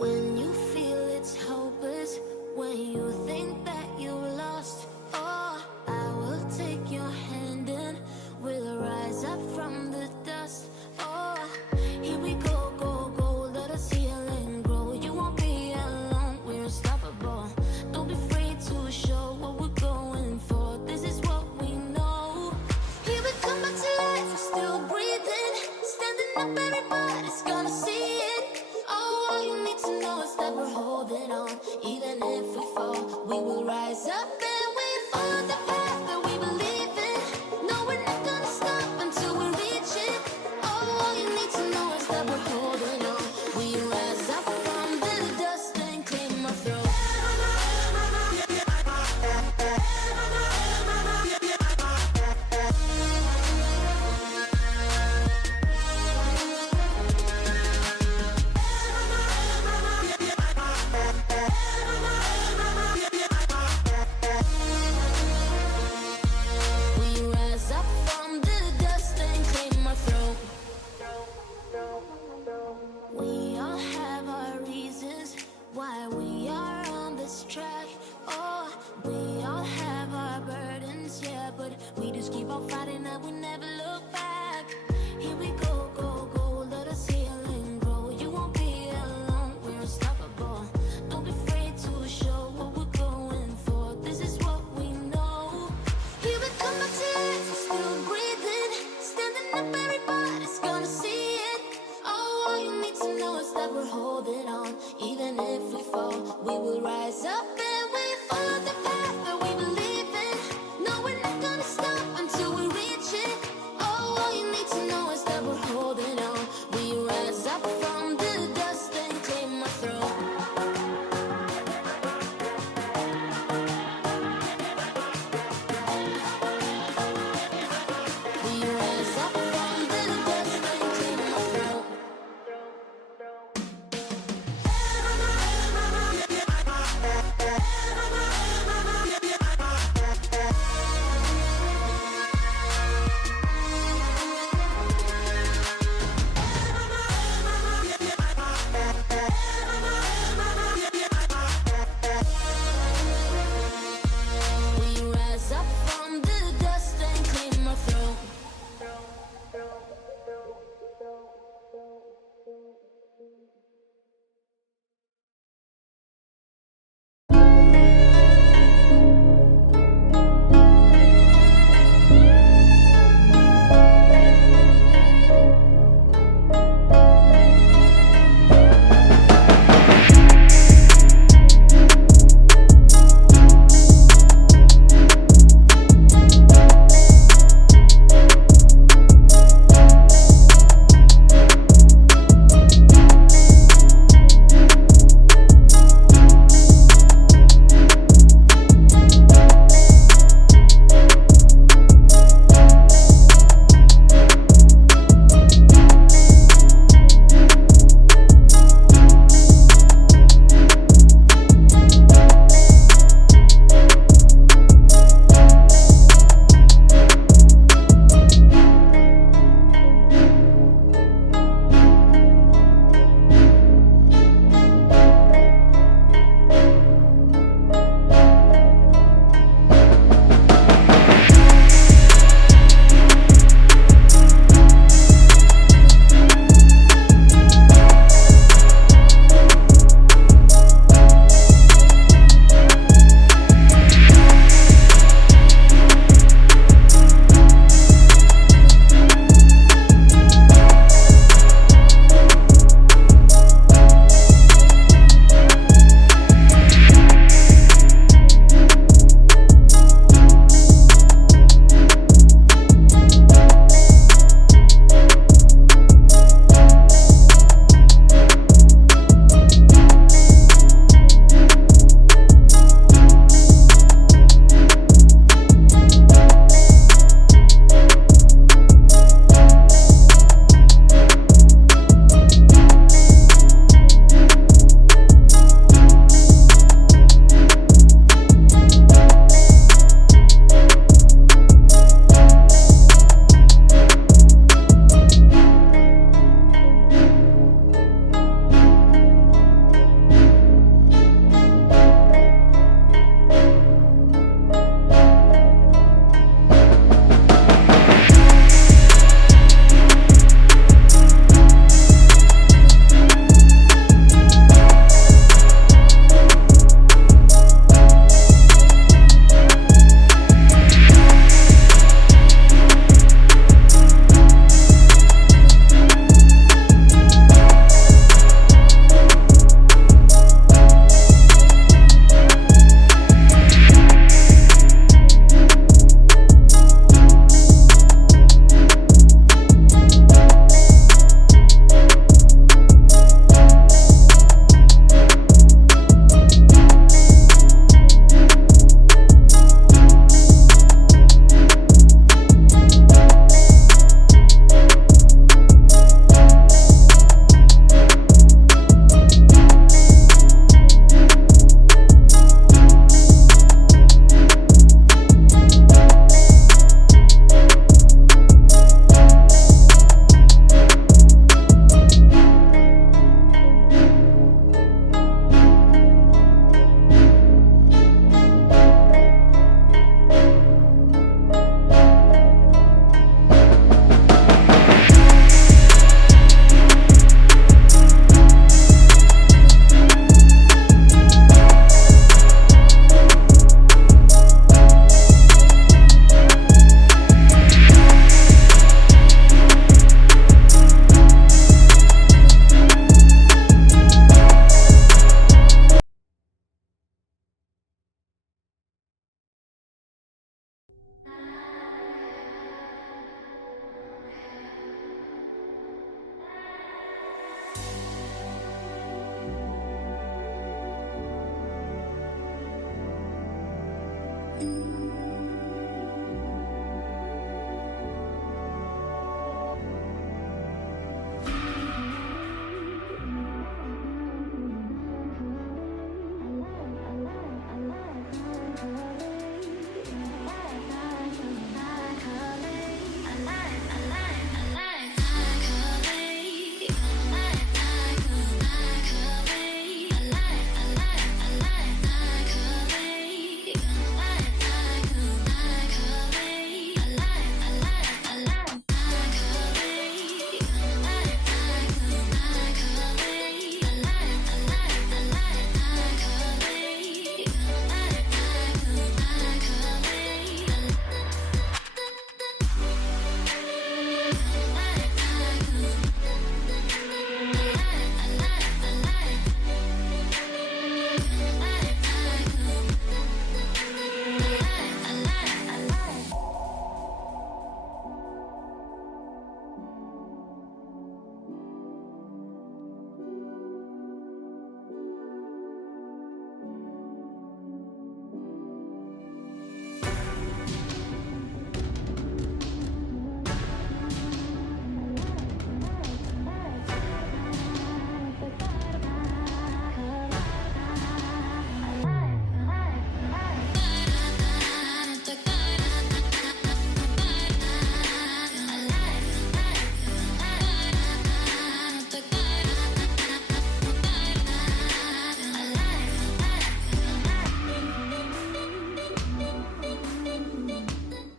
When you feel it's hopeless, when you think that you lost, oh, I will take your hand and we'll rise up from the dust. Oh, here we go, go, go, let us heal and grow. You won't be alone, we're unstoppable. Don't be afraid to show what we're going for. This is what we know. Here we come back to life, we're still breathing. Standing up, everybody's gonna see it. Oh, all you need to know is that we're holding on. Even if we fall, we will rise up and we follow the path that we believe in. No, we're not gonna stop until we reach it. Oh, all you need to know is that we're holding on. We rise up from the dust and claim our throne. We rise up from the dust and claim our throne. We all have our reasons why we are on this track. Oh, we all have our burdens, yeah, but we just keep on fighting and we never look back. Here we go, go, go, let us heal and grow. You won't be alone, we're unstoppable. Don't be afraid to show what we're going for. This is what we know. Here we come back to life, we're still breathing. Standing up, everybody's gonna see it. Oh, all you need to know is that we're holding on. Even if we fall, we will rise up and we follow the path that we believe in. No, we're not gonna stop until we reach it. Oh, all you need to know is that we're holding on. We rise up from the dust and claim our throne. We rise up from the dust and claim our throne.